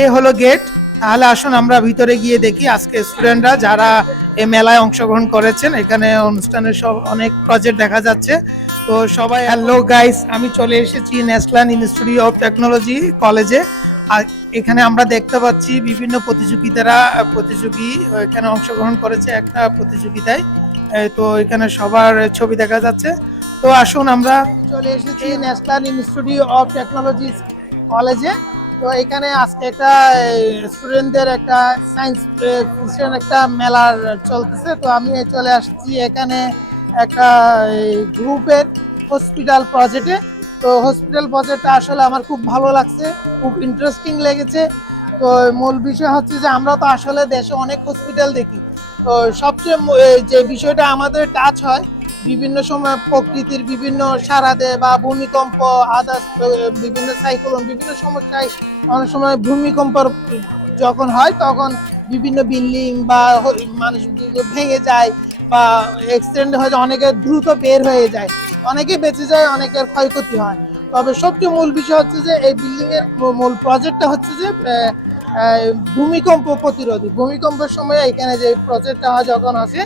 এই হলো গেট। তাহলে আসুন আমরা ভিতরে গিয়ে দেখি আজকে স্টুডেন্টরা যারা এই মেলায় অংশগ্রহণ করেছেন। এখানে অনুষ্ঠানের সব অনেক প্রজেক্ট দেখা যাচ্ছে। তো সবাই হ্যালো গাইস, আমি চলে এসেছি ন্যাশনাল ইনস্টিটিউট অফ টেকনোলজি কলেজে। আর এখানে আমরা দেখতে পাচ্ছি বিভিন্ন প্রতিযোগী এখানে অংশগ্রহণ করেছে একটা প্রতিযোগিতায়। তো এখানে সবার ছবি দেখা যাচ্ছে। তো আসুন আমরা চলে এসেছি ন্যাশনাল ইনস্টিটিউট অফ টেকনোলজি কলেজে। তো এখানে আজকে একটা স্টুডেন্টদের একটা সায়েন্স ফিকশন একটা মেলার চলতেছে। তো আমি চলে আসছি এখানে একটা গ্রুপের হসপিটাল প্রজেক্টে। তো হসপিটাল প্রজেক্টটা আসলে আমার খুব ভালো লাগছে, খুব ইন্টারেস্টিং লেগেছে। তো মূল বিষয় হচ্ছে যে আমরা তো আসলে দেশে অনেক হসপিটাল দেখি। তো সবচেয়ে যে বিষয়টা আমাদের টাচ হয় বিভিন্ন সময় প্রকৃতির বিভিন্ন সারাদে বা ভূমিকম্প, আদার্স বিভিন্ন সাইক্লোন, বিভিন্ন সমস্যায় অনেক সময় ভূমিকম্প যখন হয় তখন বিভিন্ন বিল্ডিং বা মানুষ ভেঙে যায় বা অ্যাক্সিডেন্ট হয়ে যায়, অনেকে দ্রুত বের হয়ে যায়, অনেকে বেঁচে যায়, অনেকের ক্ষয়ক্ষতি হয়। তবে সবচেয়ে মূল বিষয় হচ্ছে যে এই বিল্ডিং এর মূল প্রজেক্টটা হচ্ছে যে ভূমিকম্প প্রতিরোধী। ভূমিকম্পের সময় এখানে যে প্রজেক্টটা হয় যখন আসে,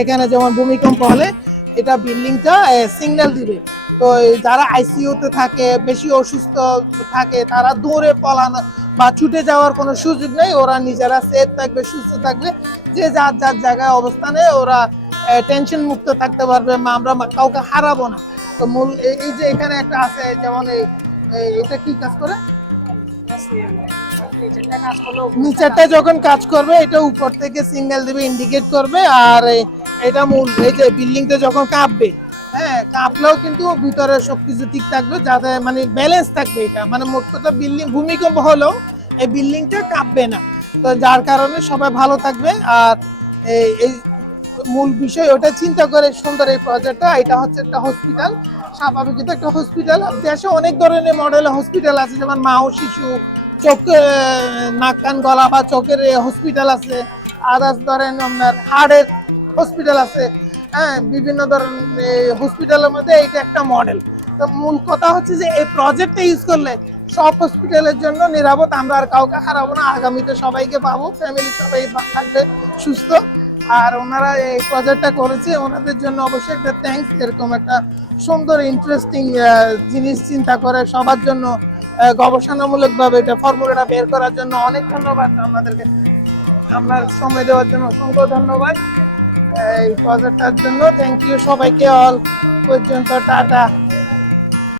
এখানে যেমন ভূমিকম্প হলে এটা বিল্ডিংটা সিগন্যাল দিবে। তো যারা আইসিইউতে থাকে, বেশি অসুস্থ থাকে, তারা দৌড়ে পলানো বা ছুটে যাওয়ার কোনো সুযোগ নেই। ওরা নিজেরা সেফ থাকবে, সুস্থ থাকবে, যে যার যার জায়গায় অবস্থানে ওরা টেনশন মুক্ত থাকতে পারবে। আমরা কাউকে হারাবো না। তো মূল এই যে এখানে একটা আছে, যেমন এটা কি কাজ করে, নিচেরটা যখন কাজ করবে এটা উপর থেকে সিগন্যাল দিবে, ইন্ডিকেট করবে। আর এটা মূল এই যে বিল্ডিংটা যখন কাঁপবে, হ্যাঁ কাঁপলেও কিন্তু ভিতরে সবকিছু ঠিক থাকবে, যাতে মানে ব্যালেন্স থাকবে। এটা মানে মোট কথা বিল্ডিং ভূমিকম্প হলেও এই বিল্ডিংটা কাঁপবে না। তো যার কারণে সবাই ভালো থাকবে। আর এই মূল বিষয় ওটা চিন্তা করে সুন্দর এই প্রজেক্টটা। এটা হচ্ছে একটা হসপিটাল, স্বাভাবিকত একটা হসপিটাল। দেশে অনেক ধরনের মডেলের হসপিটাল আছে, যেমন মা ও শিশু, চোখ, নাক কান গলা বা চোখের হসপিটাল আছে। আদার্স ধরেন আপনার হার্টের হসপিটাল আছে। হ্যাঁ, বিভিন্ন ধরনের হসপিটালের মধ্যে এইটা একটা মডেল। তো মূল কথা হচ্ছে যে এই প্রজেক্টটা ইউজ করলে সব হসপিটালের জন্য নিরাপদ, আমরা আর কাউকে হারাবো না, আগামীতে সবাইকে পাবো, ফ্যামিলি সবাই থাকবে সুস্থ। আর ওনারা এই প্রজেক্টটা করেছে, ওনাদের জন্য অবশ্যই একটা থ্যাঙ্কস। এরকম একটা সুন্দর ইন্টারেস্টিং জিনিস চিন্তা করে সবার জন্য গবেষণামূলকভাবে এটা ফর্মুলাটা বের করার জন্য অনেক ধন্যবাদ আমাদেরকে। আপনার সময় দেওয়ার জন্য অসংখ্য ধন্যবাদ এই প্রজেক্টটার জন্য। থ্যাংক ইউ সবাইকে। অল পর্যন্ত টাটা।